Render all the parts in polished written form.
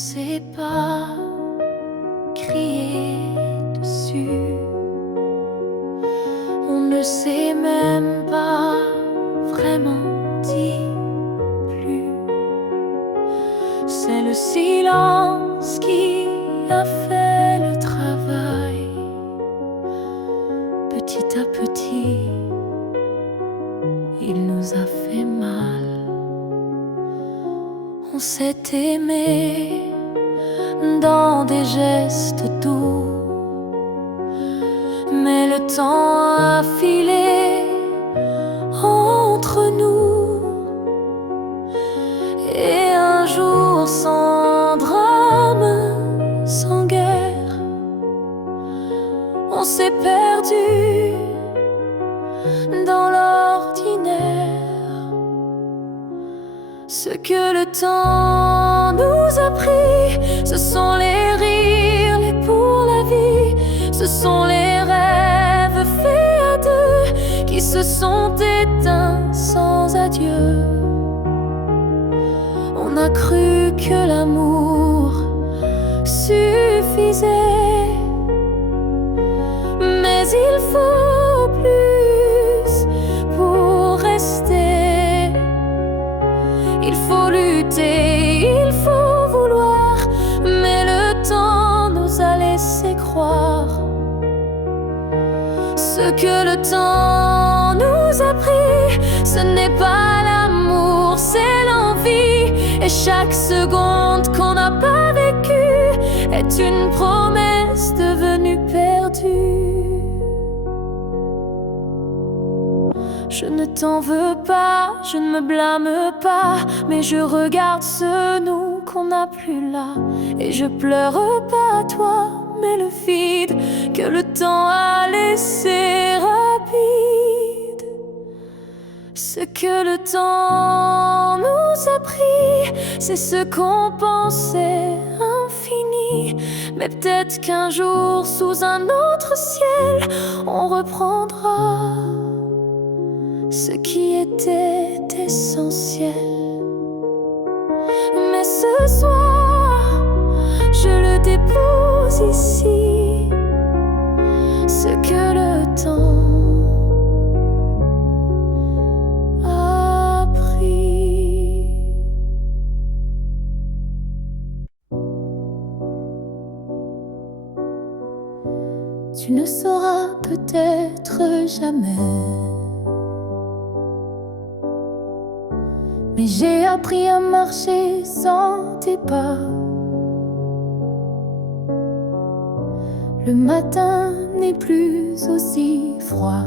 sait pas crier dessus. On ne sait même pas vraiment dire plus. C'est le silence qui a fait le travail. Petit à petit, il nous a fait mal. On s'est aimé dans des gestes doux, mais le temps a filé entre nous. Et un jour sans drame, sans guerre, on s'est perdu dans l'ordinaire. Ce que le temps nous a pris, ce sont les rires, les pour la vie. Ce sont les rêves faits à deux qui se sont éteints sans adieu. On a cru que l'amour suffisait, mais il faut plus pour rester. Il faut lutter, il faut vouloir, mais le temps nous a laissé croire. Ce que le temps nous a pris, ce n'est pas l'amour, c'est l'envie. Et chaque seconde qu'on n'a pas vécue est une promesse devenue perdue. Je ne t'en veux pas, je ne me blâme pas, mais je regarde ce nous qu'on n'a plus là. Et je pleure pas à toi, mais le vide que le temps a laissé rapide. Ce que le temps nous a pris, c'est ce qu'on pensait infini. Mais peut-être qu'un jour, sous un autre ciel, on reprendra ce qui était essentiel. Mais ce soir, je le dépose ici, ce que le temps a pris. Tu ne sauras peut-être jamais, mais j'ai appris à marcher sans tes pas. Le matin n'est plus aussi froid,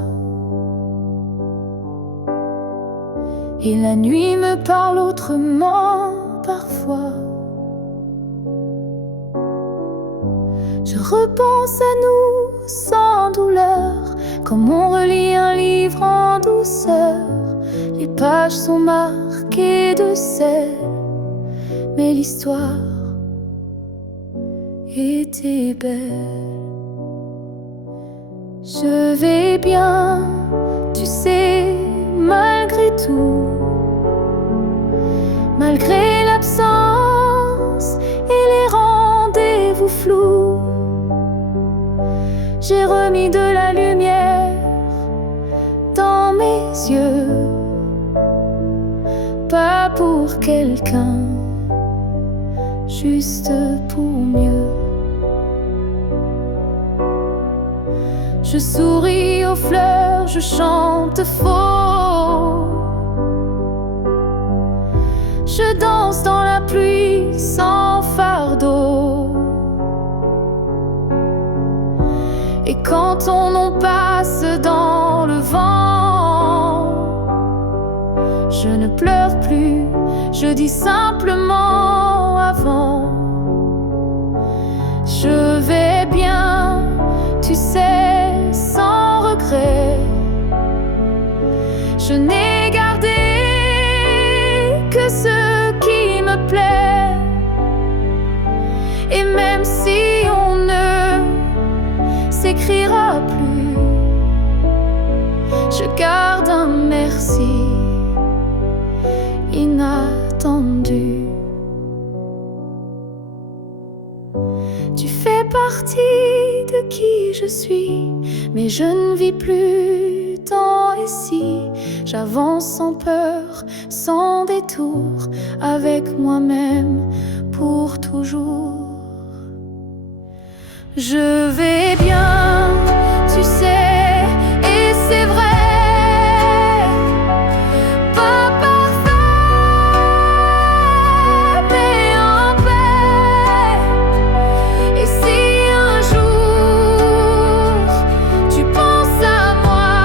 et la nuit me parle autrement parfois. Je repense à nous sans douleur, comme on relit un livre en douceur. Les pages sont marquées de sel, mais l'histoire était belle. Je vais bien, tu sais, malgré tout, malgré l'absence et les rendez-vous flous. J'ai remis de la lumière dans mes yeux, pas pour quelqu'un, juste pour mieux. Je souris aux fleurs, je chante faux. Je danse dans la pluie sans fardeau. Et quand on passe dans le vent, je ne pleure plus, je dis simplement avant. Je vais bien, tu sais, sans regret. Je n'ai gardé que ce qui me plaît. Et même si on ne s'écrira plus, je garde un merci inattendu. Tu fais partie de qui je suis, mais je ne vis plus tant ici. J'avance sans peur, sans détour, avec moi-même pour toujours. Je vais bien, tu sais, et c'est vrai. Pas parfait, mais en paix. Et si un jour tu penses à moi,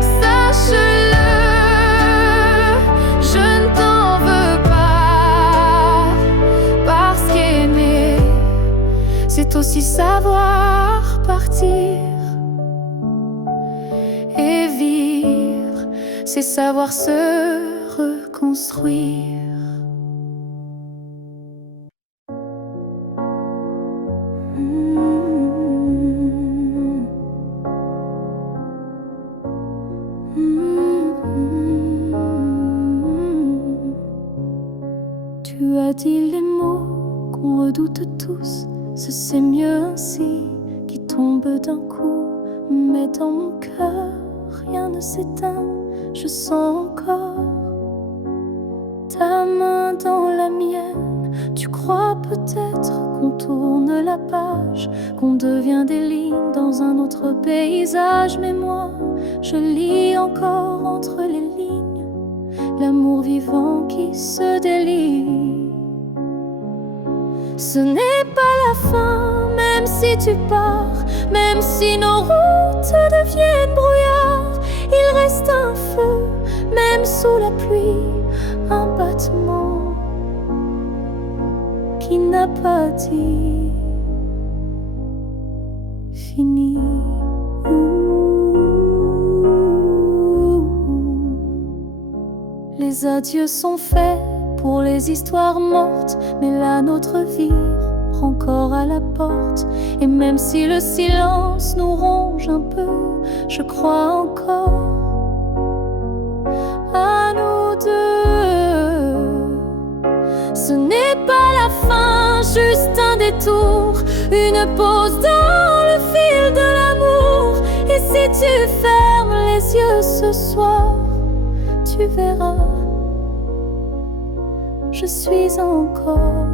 sache-le, je ne t'en veux pas. Parce qu'aimer, c'est aussi savoir partir. Et vivre, c'est savoir se reconstruire. Tu as dit les mots qu'on redoute tous. Ce c'est mieux ainsi, qui tombe d'un coup. Mais dans mon cœur, rien ne s'éteint. Je sens encore ta main dans la mienne. Tu crois peut-être qu'on tourne la page, qu'on devient des lignes dans un autre paysage. Mais moi, je lis encore entre les lignes l'amour vivant qui se délie. Ce n'est pas la fin, même si tu pars, même si nos routes deviennent brouillard. Il reste un feu, même sous la pluie, un battement qui n'a pas dit fini. Les adieux sont faits pour les histoires mortes, mais la nôtre vie prend corps à la porte. Et même si le silence nous ronge un peu, je crois encore à nous deux. Ce n'est pas la fin, juste un détour, une pause dans le fil de l'amour. Et si tu fermes les yeux ce soir, tu verras, je suis encore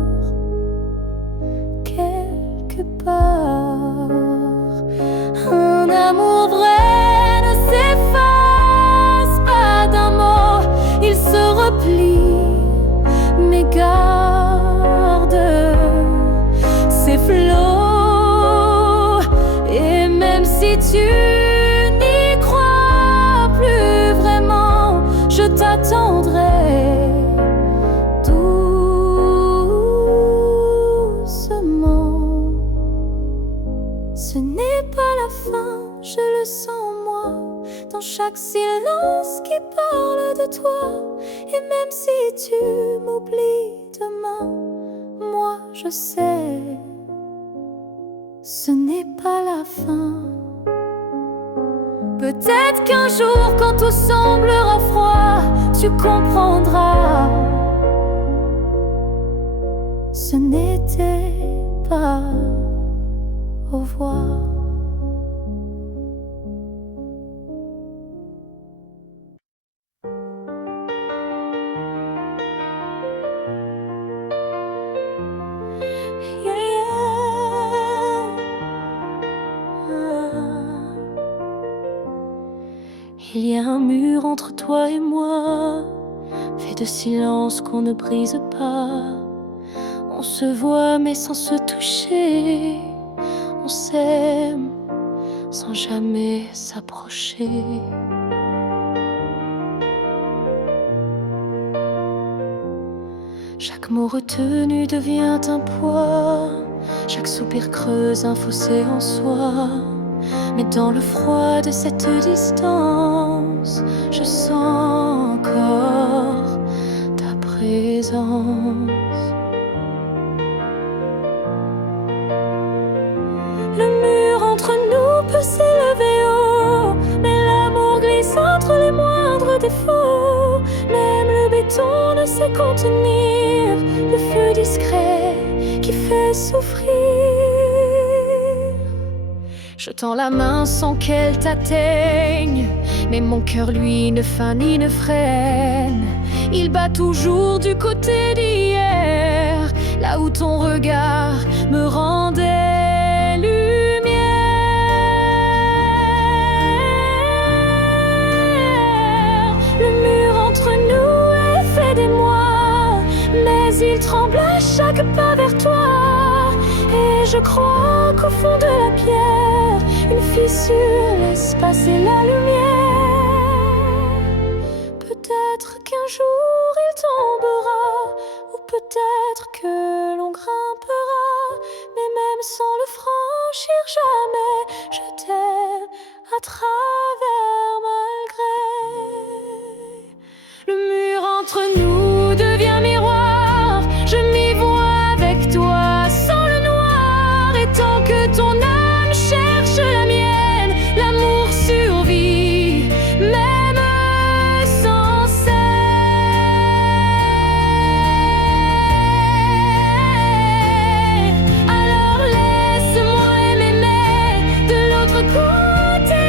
quelque part. Un amour vrai ne s'efface pas d'un mot, il se replie, mais garde ses flots. Et même si tu n'y crois plus vraiment, je t'attendrai. Ce n'est pas la fin, je le sens en moi, dans chaque silence qui parle de toi. Et même si tu m'oublies demain, moi je sais, ce n'est pas la fin. Peut-être qu'un jour, quand tout semblera froid, tu comprendras, ce n'était pas au revoir. Yeah, yeah. Il y a un mur entre toi et moi, fait de silence qu'on ne brise pas. On se voit mais sans se toucher. On s'aime sans jamais s'approcher. Chaque mot retenu devient un poids, chaque soupir creuse un fossé en soi. Mais dans le froid de cette distance, je sens encore ta présence. Le mur entre nous peut s'élever haut, mais l'amour glisse entre les moindres défauts. Même le béton ne sait contenir le feu discret fait souffrir. Je tends la main sans qu'elle t'atteigne, mais mon cœur lui ne feint ni ne freine. Il bat toujours du côté d'hier, là où ton regard me rendait lumière. Le mur entre nous est fait d'émoi, mais il tremble à chaque pas vers toi. Et je crois qu'au fond de la pierre, une fissure laisse passer la lumière. Peut-être qu'un jour il tombera, ou peut-être que l'on grimpera, mais même sans le franchir jamais, je t'aime à travers malgré. Le mur entre nous devient miroir, je m'y vois avec toi sans le noir. Et tant que ton âme cherche la mienne, l'amour survit, même sans cesse. Alors laisse-moi m'aimer de l'autre côté,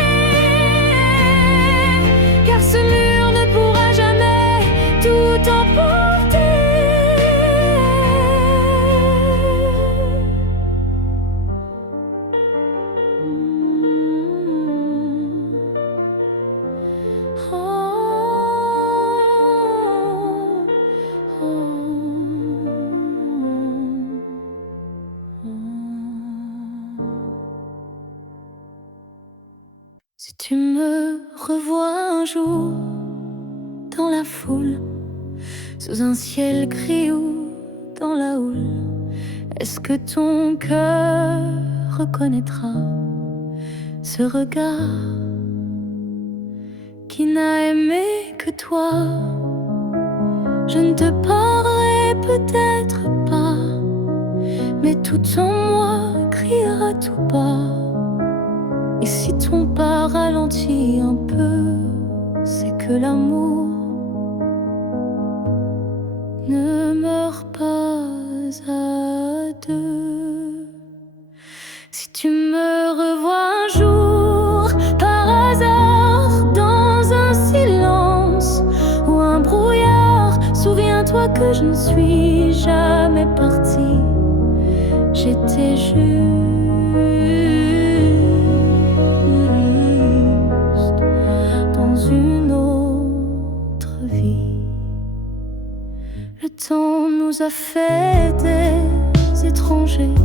car ce mur ne pourra jamais tout emporter. Si tu me revois un jour dans la foule, sous un ciel gris ou dans la houle, est-ce que ton cœur reconnaîtra ce regard qui n'a aimé que toi? Je ne te parlerai peut-être pas, mais tout en moi criera tout bas. Et si ton pas ralentit un peu, c'est que l'amour ne meurt pas à deux. Si tu me revois un jour par hasard dans un silence ou un brouillard, souviens-toi que je ne suis jamais partie. J'étais juste dans une autre vie. Le temps nous a fait des étrangers,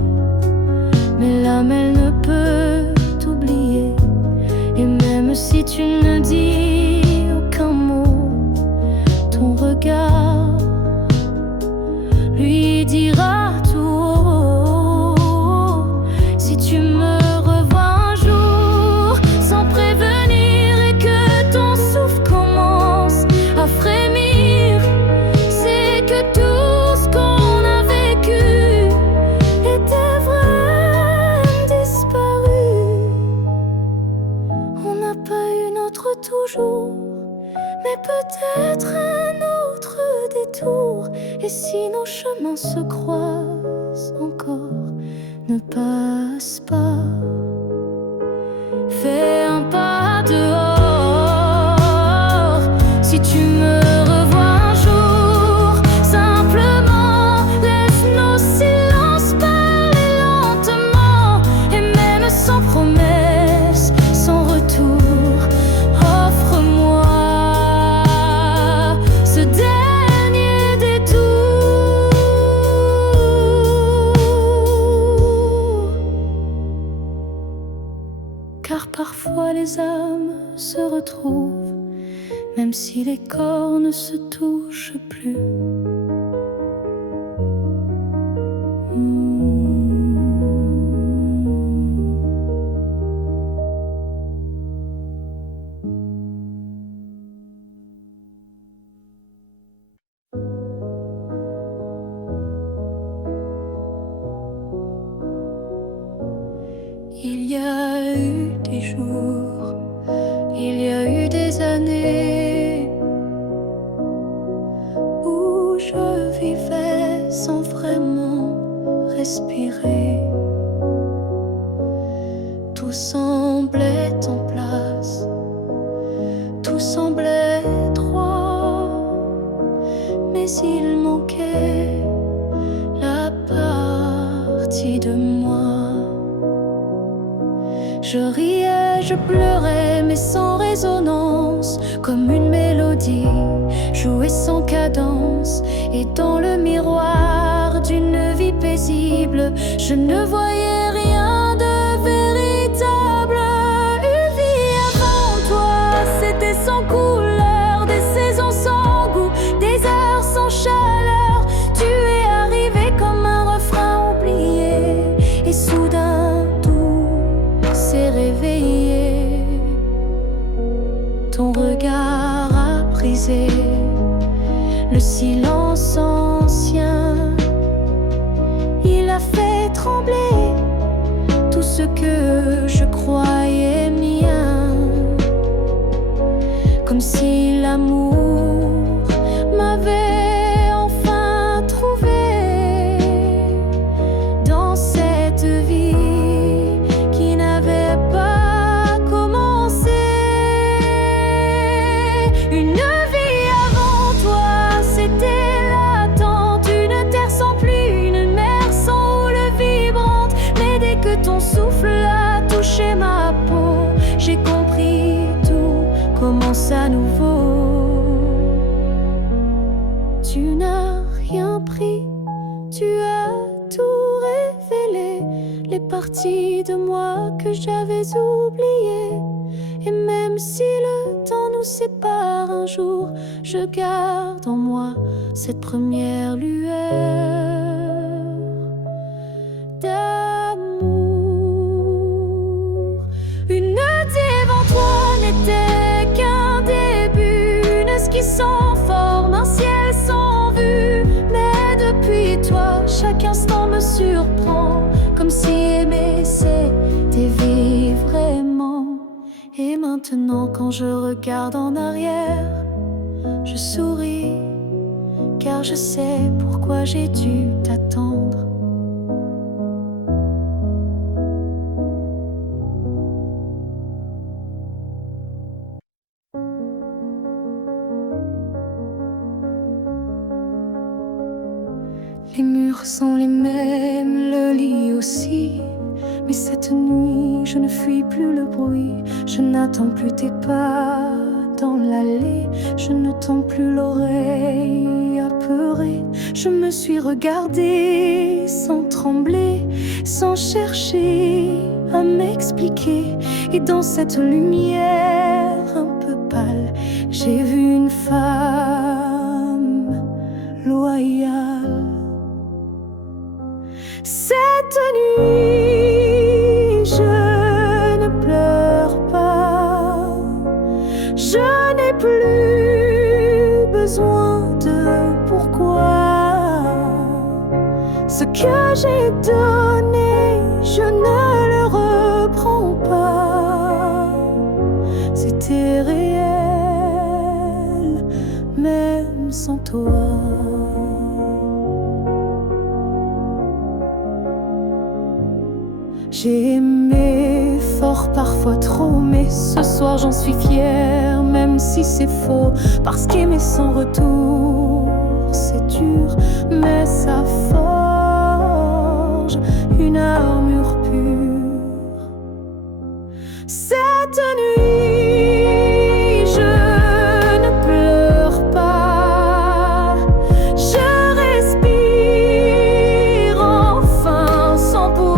mais l'âme elle ne peut t'oublier. Et même si tu ne dis aucun mot, ton regard lui dira tout haut. Si tu me revois un jour sans prévenir et que ton souffle commence à frémir, c'est que tout ce qu'on a vécu était vrai, disparu. On n'a pas eu notre toujours, mais peut-être un autre détour. Et si nos chemins se croisent encore, ne passe pas. Fais un pas dehors. Si tu me revois un jour, simplement laisse nos silences parler lentement. Et même sans promesse, sans retour, offre-moi ce dernier détour. Car parfois les âmes se retrouvent, même si les corps ne se touchent plus. Il y a eu des jours, il y a eu des années où je vivais sans vraiment respirer. Tout semblait en place, tout semblait droit, mais il manquait la partie de moi. Je riais, je pleurais, mais sans résonance, comme une mélodie jouée sans cadence. Et dans le miroir d'une vie paisible, je ne voyais rien de véritable. Une vie avant toi, c'était sans couleur, des saisons sans goût, des heures sans chaleur. Tu es arrivé comme un refrain oublié, et soudain tout s'est réveillé. Ton regard a brisé le silence ancien. Il a fait trembler tout ce que je croyais mien, comme si l'amour m'avait enfin trouvé dans cette vie qui n'avait pas commencé. Une vie avant toi, c'était l'attente, une terre sans pluie, une mer sans houle vibrante. Mais dès que ton souffle a touché ma peau, j'ai compris, tout commence à nouveau. Tu n'as rien pris, tu as tout révélé, les parties de moi que j'avais oubliées. Et même si le temps nous sépare un jour, je garde en moi cette première lueur d'amour. Une nuit devant toi n'était qu'un début, une esquisse sans forme, un ciel sans vue. Mais depuis toi, chaque instant me surprend, comme si aimer c'était vivre vraiment. Et maintenant, quand je regarde en arrière, je souris, car je sais pourquoi j'ai dû t'attendre. Les murs sont les mêmes, le lit aussi. Mais cette nuit, je ne fuis plus le bruit. Je n'attends plus tes pas dans l'allée. Je ne tends plus l'oreille apeurée. Je me suis regardée sans trembler, sans chercher à m'expliquer. Et dans cette lumière un peu pâle, j'ai vu une femme loyale. Cette nuit, je ne pleure pas. Je n'ai plus besoin de pourquoi. Ce que j'ai donné, je ne le reprends pas. C'était réel, même sans toi. J'ai aimé fort, parfois trop, mais ce soir j'en suis fière, même si c'est faux. Parce qu'aimer sans retour, c'est dur, mais ça forge une armure pure. Cette nuit, je ne pleure pas. Je respire enfin sans poids.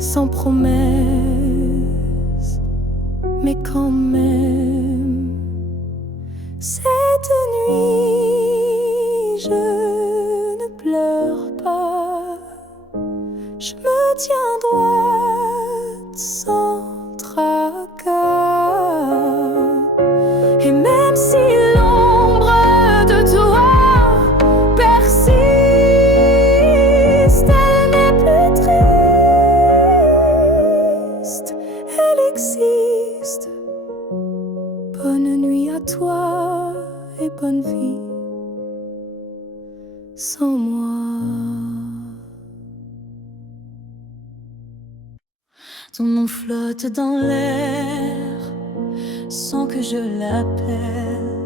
Sans promesse, mais quand même. Cette nuit, je ne pleure pas. Je me tiens droite existe. Bonne nuit à toi et bonne vie sans moi. Ton nom flotte dans l'air sans que je l'appelle,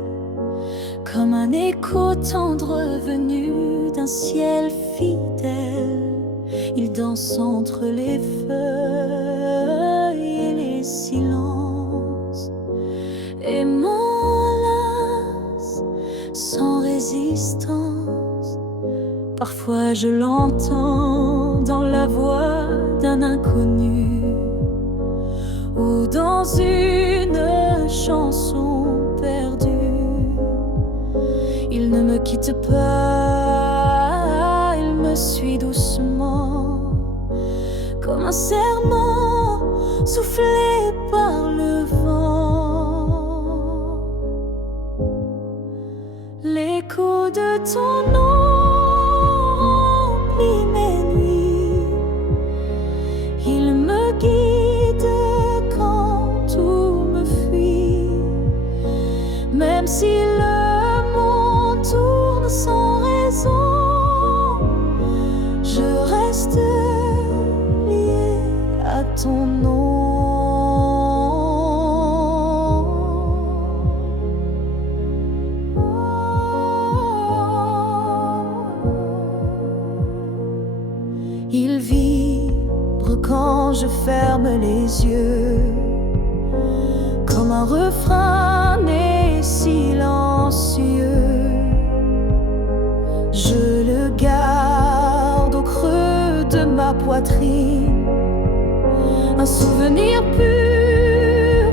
comme un écho tendre venu d'un ciel fidèle. Il danse entre les feuilles et les silences et m'enlace sans résistance. Parfois je l'entends dans la voix d'un inconnu ou dans une chanson perdue. Il ne me quitte pas, il me suit doucement, comme un serment soufflé par le vent. L'écho de ton nom remplit mes nuits. Il me guide quand tout me fuit. Même si le monde tourne sans raison, je reste lié à ton nom. Il vibre quand je ferme les yeux, comme un refrain né silencieux. Je le garde au creux de ma poitrine, un souvenir pur,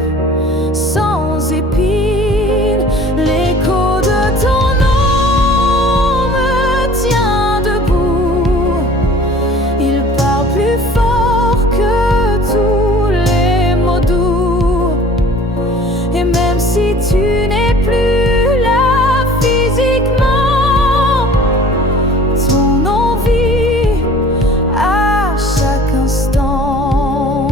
sans épines. L'écho de ton nom me tient debout. Il parle plus fort que tous les mots doux. Et même si tu n'es plus là physiquement, ton nom vit à chaque instant.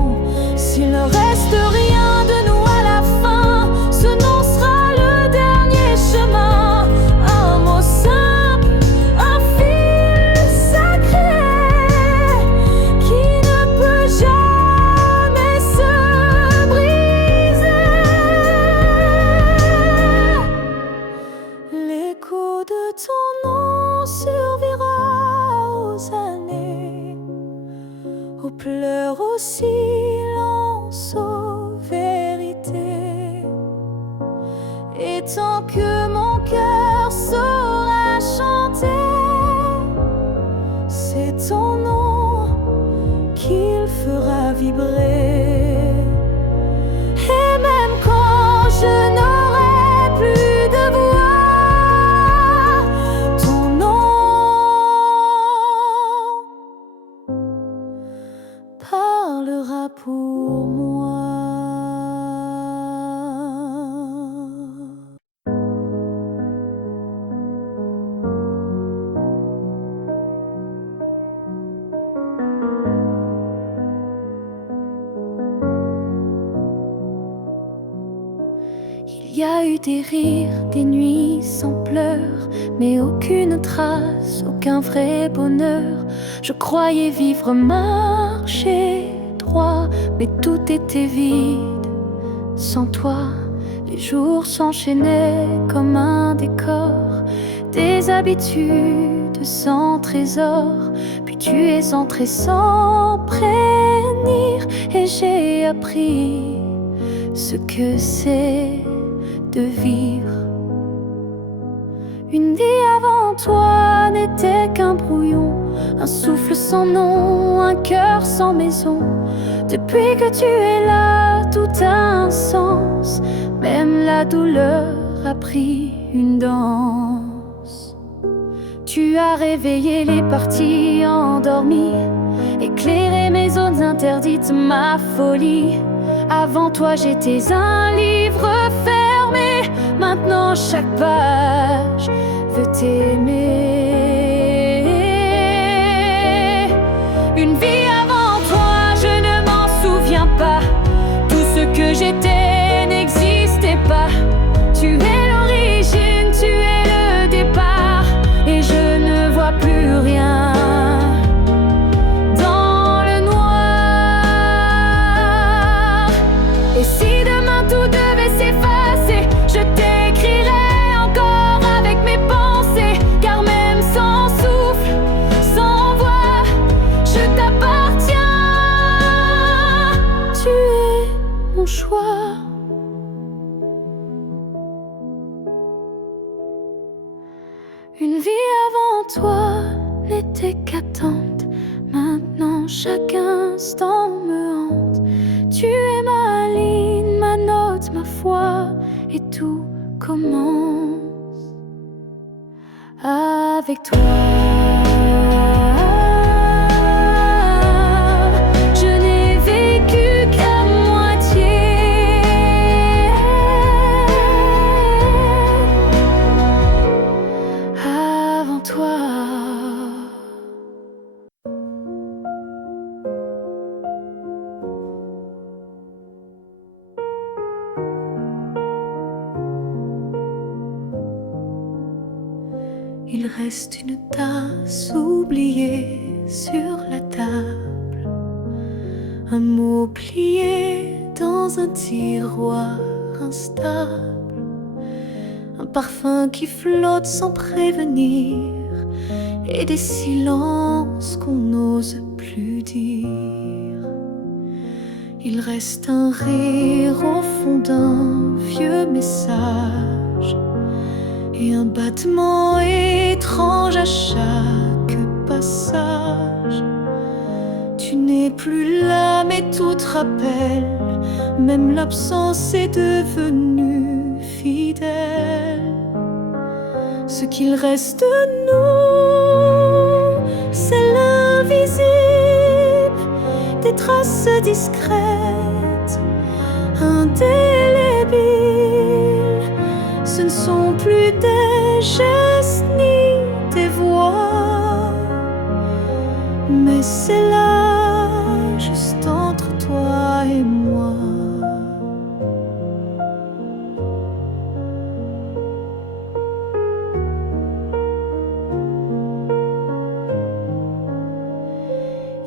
S'il ne reste rien de nous à la fin, ce nom sera le dernier chemin. Un mot simple, un fil sacré qui ne peut jamais se briser. L'écho de ton nom survivra aux années, aux pleurs, aux silences, aux vérités. Et tant que mon cœur saura chanter, c'est ton nom qu'il fera vibrer. Et même quand je n'aurai plus de voix, ton nom parlera pour moi. Il y a eu des rires, des nuits sans pleurs, mais aucune trace, aucun vrai bonheur. Je croyais vivre, marcher droit, mais tout était vide. Sans toi, les jours s'enchaînaient comme un décor, des habitudes sans trésor. Puis tu es entré sans prévenir, et j'ai appris ce que c'est de vivre. Une vie avant toi n'était qu'un brouillon, un souffle sans nom, un cœur sans maison. Depuis que tu es là, tout a un sens. Même la douleur a pris une danse. Tu as réveillé les parties endormies, éclairé mes zones interdites, ma folie. Avant toi j'étais un livre fermé, maintenant chaque page veut t'aimer. Une vie avant toi, je ne m'en souviens pas. Tout mon choix. Une vie avant toi n'était qu'attente. Maintenant chaque instant me hante. Tu es ma ligne, ma note, ma foi, et tout commence avec toi. Je n'ai vécu qu'à moitié. Avant toi. Il reste une tasse oubliée sur la table, un mot plié dans un tiroir instable, un parfum qui flotte sans prévenir, et des silences qu'on n'ose plus dire. Il reste un rire au fond d'un vieux message et un battement étrange à chaque passage. Tu n'es plus là mais tout te rappelle, même l'absence est devenue fidèle. Ce qu'il reste de nous, c'est l'invisible, des traces discrètes, indélébiles. Ce ne sont plus des gestes ni des voix, mais c'est là, juste entre toi et moi.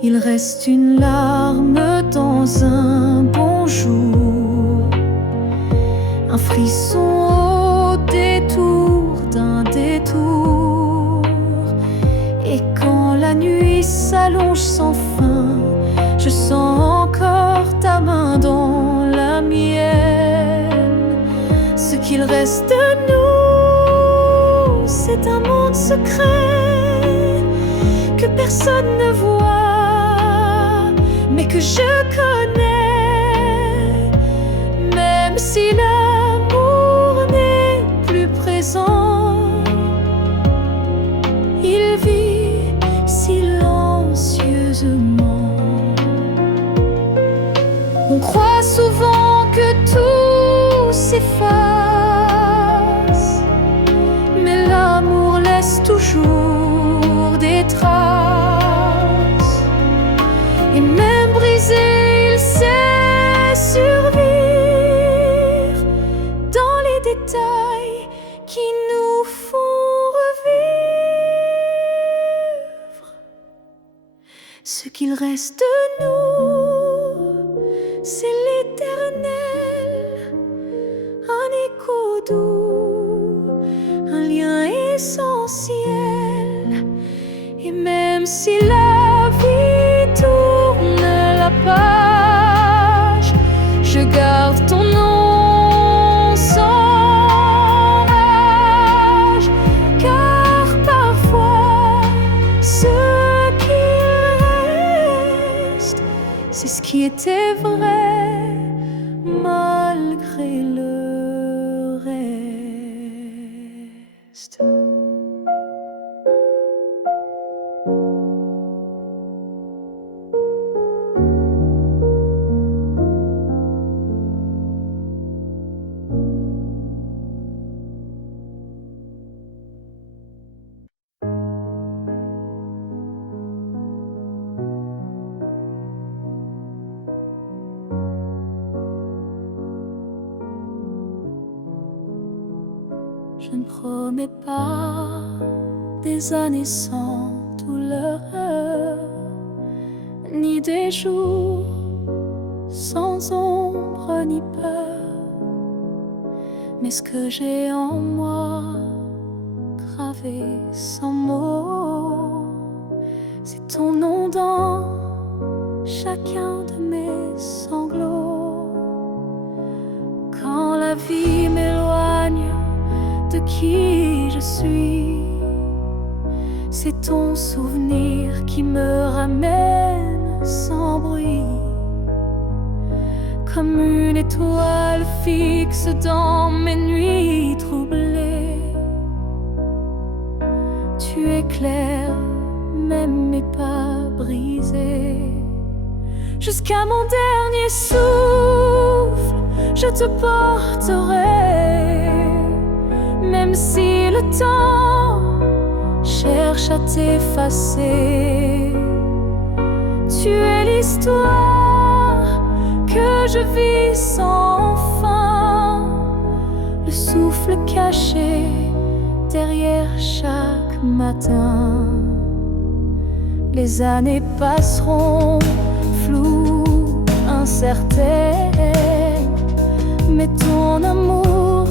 Il reste une larme dans un bonjour, un frisson au détour d'un détour. Et quand la nuit s'allonge sans fin, je sens encore ta main dans la mienne. Ce qu'il reste de nous, c'est un monde secret que personne ne voit, mais que je connais. Même si l'amour n'est plus présent, il vit silencieusement. On croit souvent que tout s'efface, mais l'amour laisse toujours des traces. Et même brisé, il sait survivre dans les détails qui nous font revivre. Ce qu'il reste de nous, c'est l'éternel, un écho doux, un lien essentiel. Et même si la vie tourne la page, je garde ton nom sans rage, car parfois ce qui reste, c'est ce qui était vrai malgré le reste. Je ne promets pas des années sans douleur, ni des jours sans ombre ni peur. Mais ce que j'ai en moi, gravé sans mots, c'est ton nom dans chacun de mes sanglots. qui je suis. C'est ton souvenir qui me ramène sans bruit, comme une étoile fixe dans mes nuits troublées. Tu éclaires même mes pas brisés. Jusqu'à mon dernier souffle, je te porterai, même si le temps cherche à t'effacer. Tu es l'histoire que je vis sans fin, le souffle caché derrière chaque matin. Les années passeront floues, incertaines, mais ton amour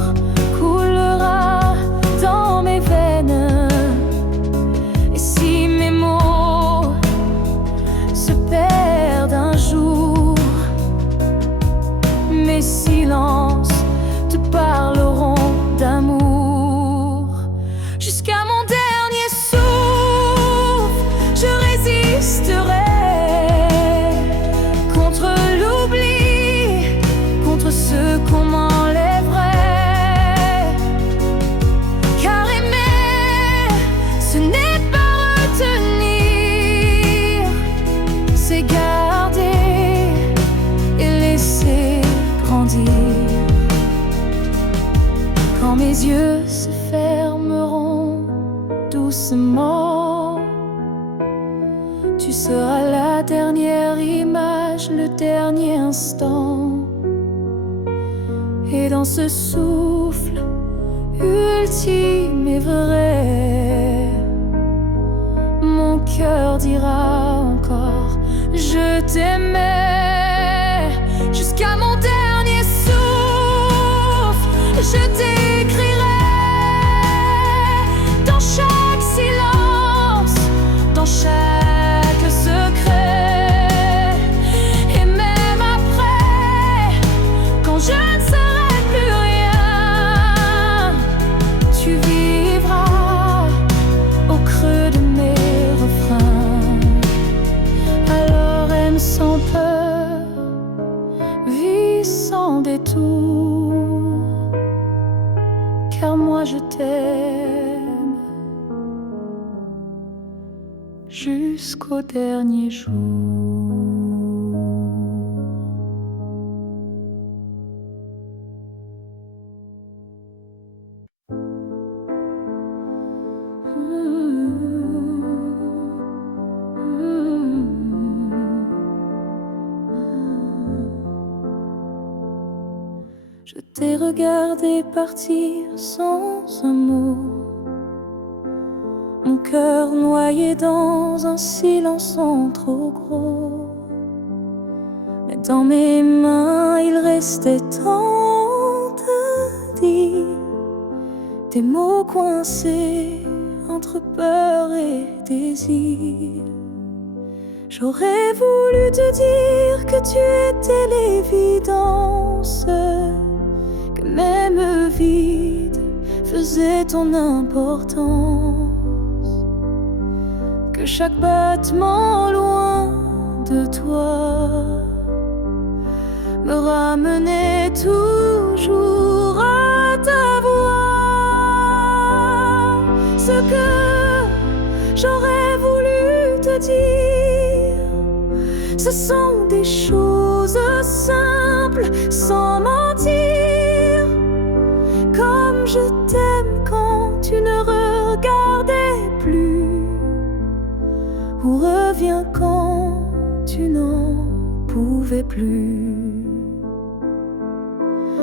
coulera dans mes veines. Et si mes mots se perdent un jour, mes silences te parleront d'amour. Jusqu'à mon dernier souffle, je résisterai contre l'oubli, contre ce qu'on m'enlèverait. Car aimer, ce n'est pas retenir, c'est garder et laisser grandir. Quand mes yeux se fermeront doucement, tu seras la dernière image, le dernier instant. Et dans ce souffle ultime et vrai, mon cœur dira encore: je t'aimais. Jusqu'à mon dernier souffle, je t'écrirai dans chaque silence, dans chaque secret. Et même après, quand je ne serai plus rien, tu vivras au creux de mes refrains. Alors aime sans peur, vis sans détour, car moi je t'aime jusqu'au dernier jour. Je t'ai regardé partir sans un mot, mon cœur noyé dans un silence trop gros. Mais dans mes mains il restait tant à dire, des mots coincés entre peur et désir. J'aurais voulu te dire que tu étais l'évidence, que même vide faisait ton importance, que chaque battement loin de toi me ramenait toujours à ta voix. Ce que j'aurais voulu te dire, ce sont des choses simples, sans mentir. Comme je t'aime quand tu ne regardais plus, ou reviens quand tu n'en pouvais plus.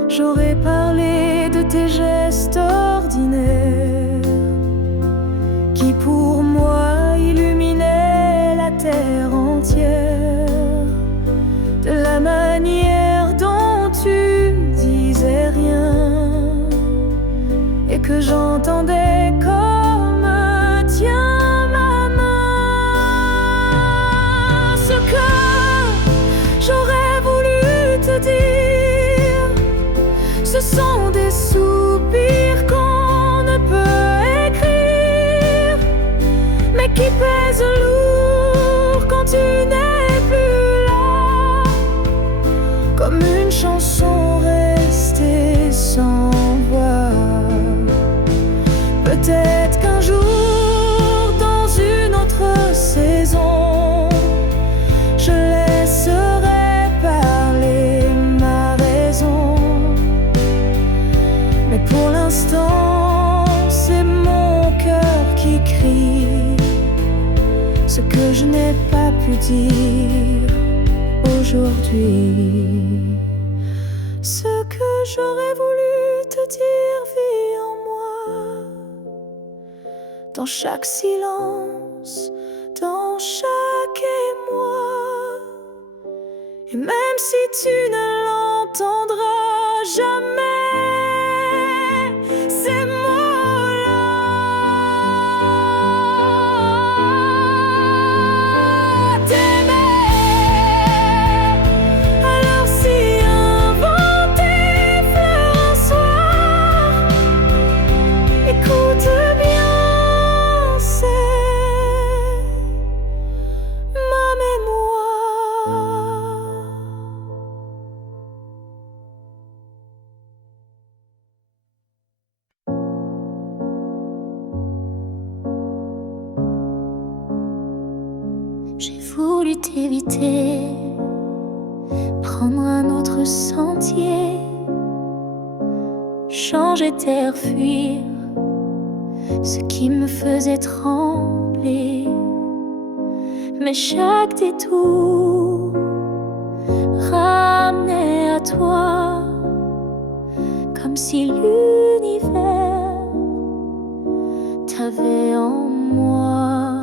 J'aurais parlé de tes gestes ordinaires qui pour moi illuminaient la terre entière, de la manière dont tu disais rien et que j'entendais comme tiens ma main. Ce que j'aurais voulu te dire, ce sont des soupirs qu'on ne qui pèse lourd quand tu n'es plus là, comme une chanson restée sans voix. Peut-être qu'un jour, dans une autre saison, je laisserai parler ma raison. Mais pour l'instant, c'est mon cœur qui crie ce que je n'ai pas pu dire aujourd'hui. Ce que j'aurais voulu te dire vit en moi, dans chaque silence, dans chaque émoi. Et même si tu ne l'entendras jamais, ces mots-là, t'aimer. Alors si un vent t'effleure un soir, écoute bien, c'est ma mémoire. J'ai voulu t'éviter, prendre un autre sentier, changer d'air, fuir ce qui me faisait trembler. Mais chaque détour ramenait à toi, comme si l'univers t'avait en moi.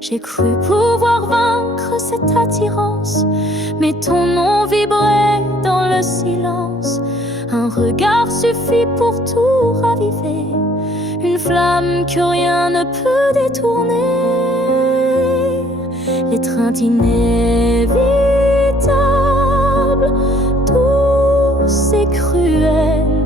J'ai cru pouvoir vaincre cette attirance, mais ton nom vibrait dans le silence. Un regard suffit pour tout raviver, une flamme que rien ne peut détourner. L'étreinte inévitable, douce et cruelle,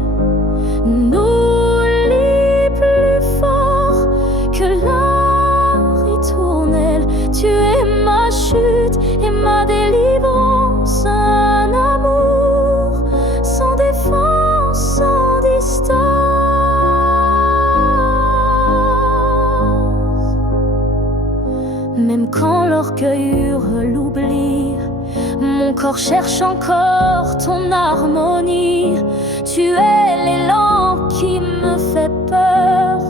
nous lie plus fort que la ritournelle. Tu es ma chute et ma délivrance, un amour sans défense, sans distance. Même quand l'orgueil hurle l'oubli, mon corps cherche encore ton harmonie. Tu es l'élan qui me fait peur,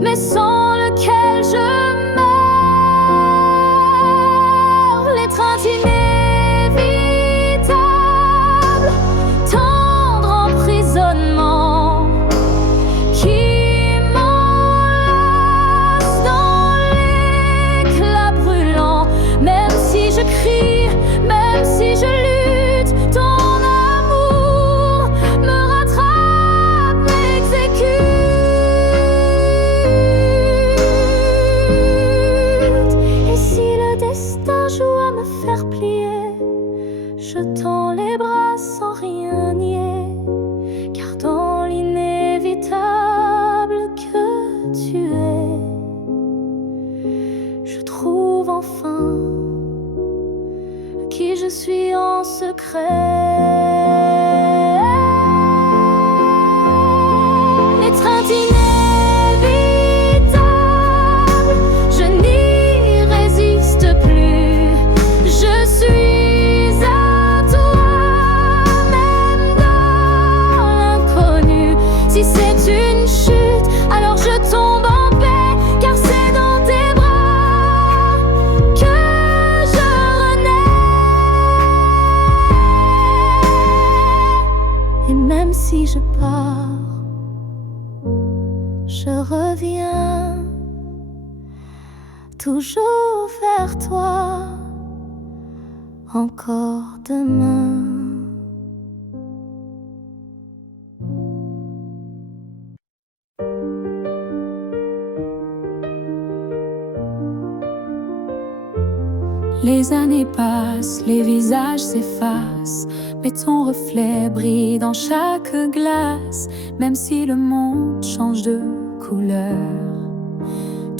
mais sans lequel je meurs. L'étreinte inévitable, tendre emprisonnement, qui m'enlace dans l'éclat brûlant. Même si je crie, même si je lutte, ton amour me rattrape, m'exécute. Et si le destin joue à me faire plier, je tends les bras sans rien nier, car dans l'inévitable que tu es, je trouve enfin qui je suis en secret. L'étreinte inévitable, je n'y résiste plus. Je suis à toi, même dans l'inconnu. Si c'est une chute, alors je tombe en paix, car c'est dans tes bras que je renais. Et même si je pars, je reviens toujours vers toi, encore demain. Les années passent, les visages s'effacent, mais ton reflet brille dans chaque glace. Même si le monde change de couleur,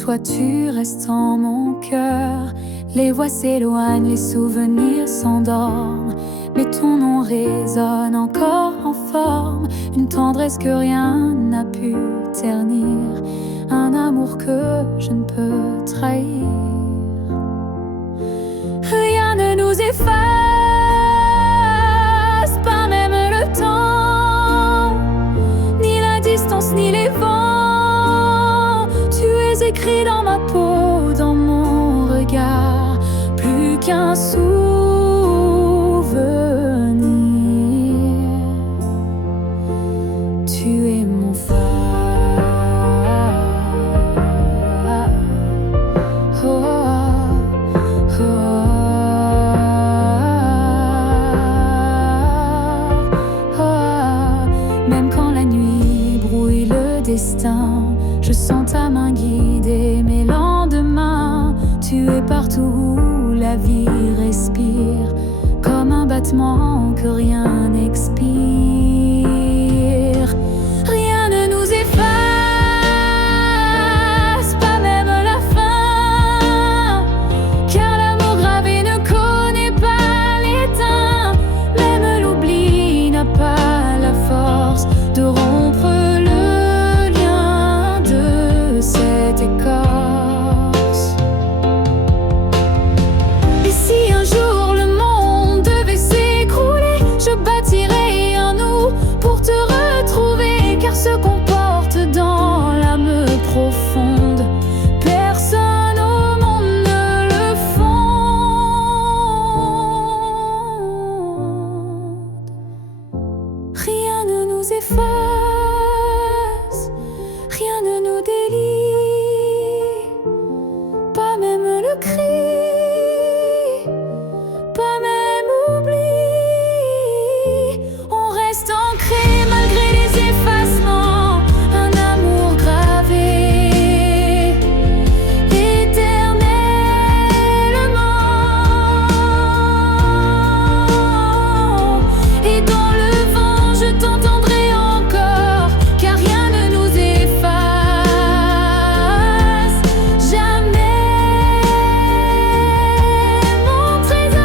Toi tu restes en mon cœur. Les voix s'éloignent, les souvenirs s'endorment, mais ton nom résonne encore en forme. Une tendresse que rien n'a pu ternir, un amour que je ne peux trahir. Rien ne nous efface, pas même le temps, ni la distance, ni les vents. Tu es écrit dans ma peau, dans mon regard, plus qu'un souvenir. Tu es mon phare. Même quand la nuit brouille le destin, je sens ta main guider mes lendemains. Tu es partout où la vie respire, comme un battement que rien n'expire. Rien ne nous efface, pas même la fin, car l'amour gravé ne connaît pas l'étain. Même l'oubli n'a pas la force de rompre le lien de cette écorce. Et si un jour le monde devait s'écrouler, je bâtirai un nous pour te retrouver, car ce qu'on porte dans l'âme profonde, personne au monde ne le fonde. Rien ne nous efface, rien ne nous délie, pas même le cri, pas même oubli. On reste ancré malgré les effacements, un amour gravé éternellement. Et dans le vent je t'entendrai encore, car rien ne nous efface jamais, mon trésor.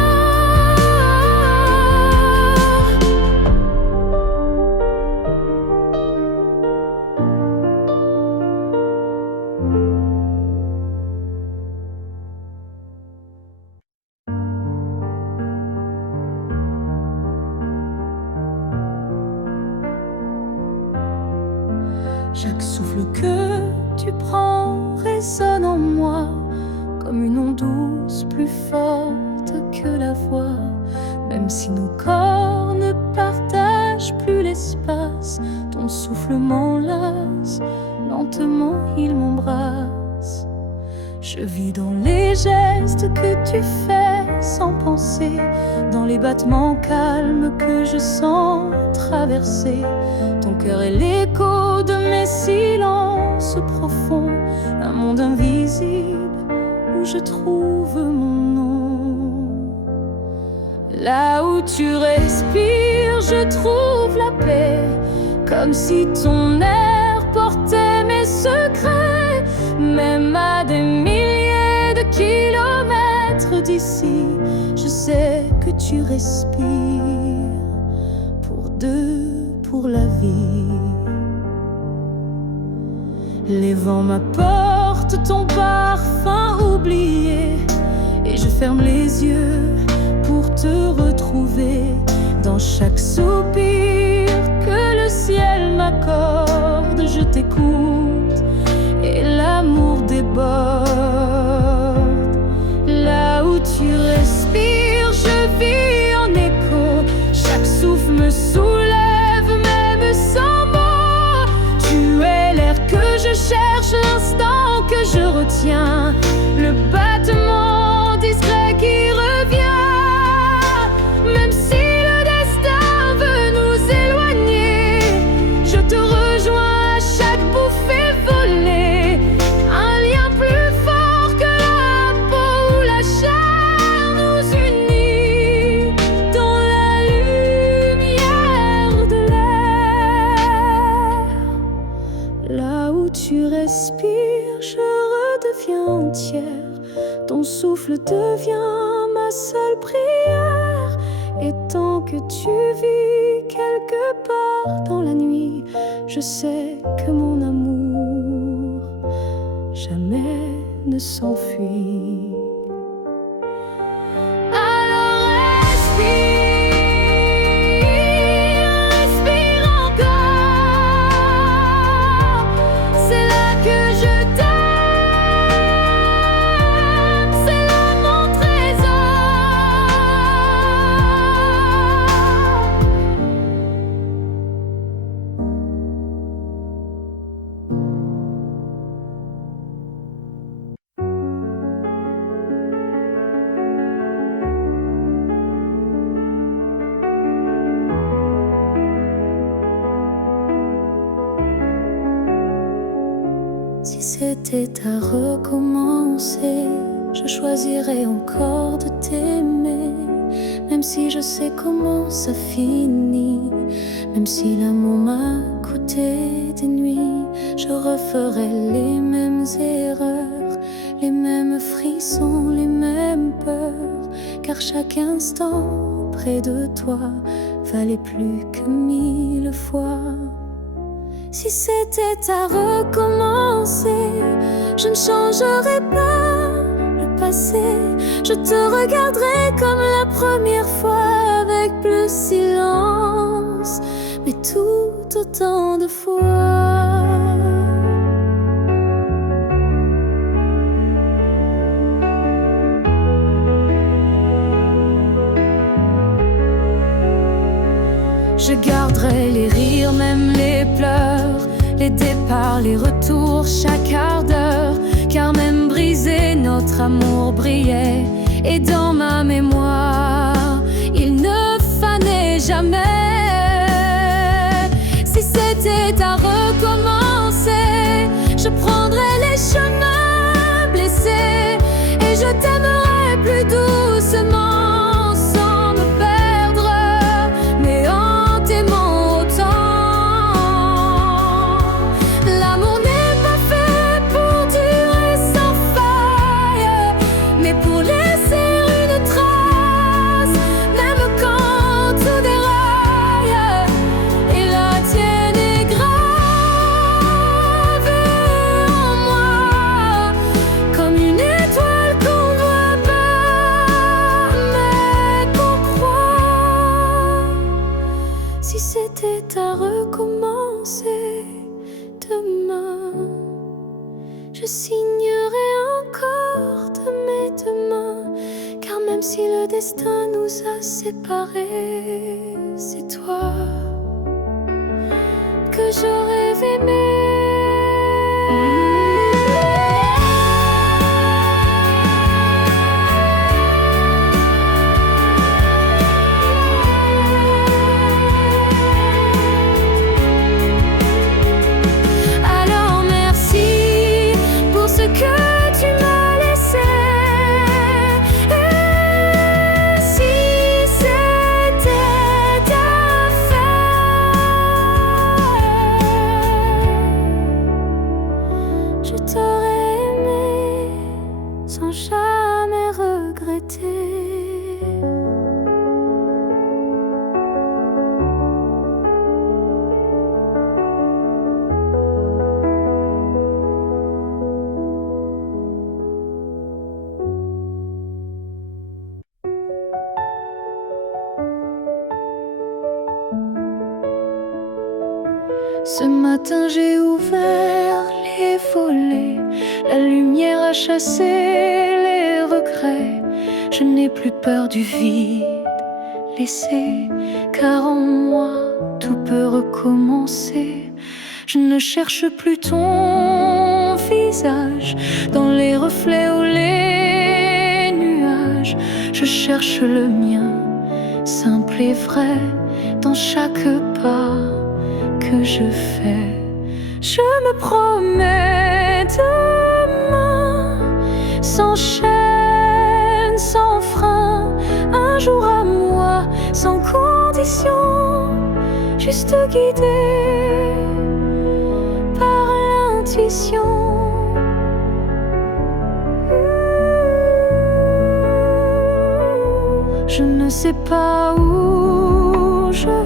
Chaque souffle que tu prends résonne en moi comme une onde douce, plus forte que la voix. Même si nos corps ne partagent plus l'espace, ton souffle m'enlace, lentement il m'embrasse. Je vis dans les gestes que tu fais sans penser, dans les battements calmes que je sens traverser. Ton cœur est l'écho de mes silences profonds, un monde invisible où je trouve mon nom. Là où tu respires, je trouve la paix, comme si ton air portait mes secrets. Même à des milliers de kilomètres d'ici, je sais que tu respires pour deux, pour la vie. Les vents m'apportent ton parfum oublié, et je ferme les yeux pour te retrouver dans chaque soupir que le ciel m'accorde. Je t'écoute et l'amour déborde. Là où tu respires, je vis en écho. Chaque souffle me soulève, même sans mots. Tu es l'air que je cherche, l'instant que je retiens, le battement discret qui revient. Même si le destin veut deviens ma seule prière. Et tant que tu vis quelque part dans la nuit, je sais que mon amour jamais ne s'enfuit. Alors respire encore. C'est là que je t'aime, c'est là mon trésor. Si c'était à recommencer, je choisirais encore de t'aimer. Même si je sais comment ça finit, même si l'amour m'a coûté des nuits, je referais les mêmes erreurs, les mêmes frissons, les mêmes peurs. Car chaque instant près de toi valait plus que 1000 fois. Si c'était à recommencer, je ne changerais pas le passé. Je te regarderais comme la première fois, avec plus silence, mais tout autant de fois. Je garderai les rires, même les pleurs, les départs, les retours, chaque quart d'heure. Car même brisé, notre amour brillait. Et dans ma mémoire, il ne fanait jamais. Si c'était à recommencer, je prendrais les chemins blessés. Et je t'aimerais plus doucement. Si c'était à recommencer demain, je signerais encore de mes deux mains. Car même si le destin nous a séparés, c'est toi que je rêve aimer. Je t'aurais aimé sans jamais regretter. Ce matin j'ai ouvert les volets, la lumière a chassé les regrets. Je n'ai plus peur du vide laissé, car en moi tout peut recommencer. Je ne cherche plus ton visage dans les reflets ou les nuages. Je cherche le mien, simple et vrai, dans chaque pas que je fais. Je me promets demain, sans chaîne, sans frein, un jour à moi, sans condition, juste guidé par l'intuition. je ne sais pas où je vais.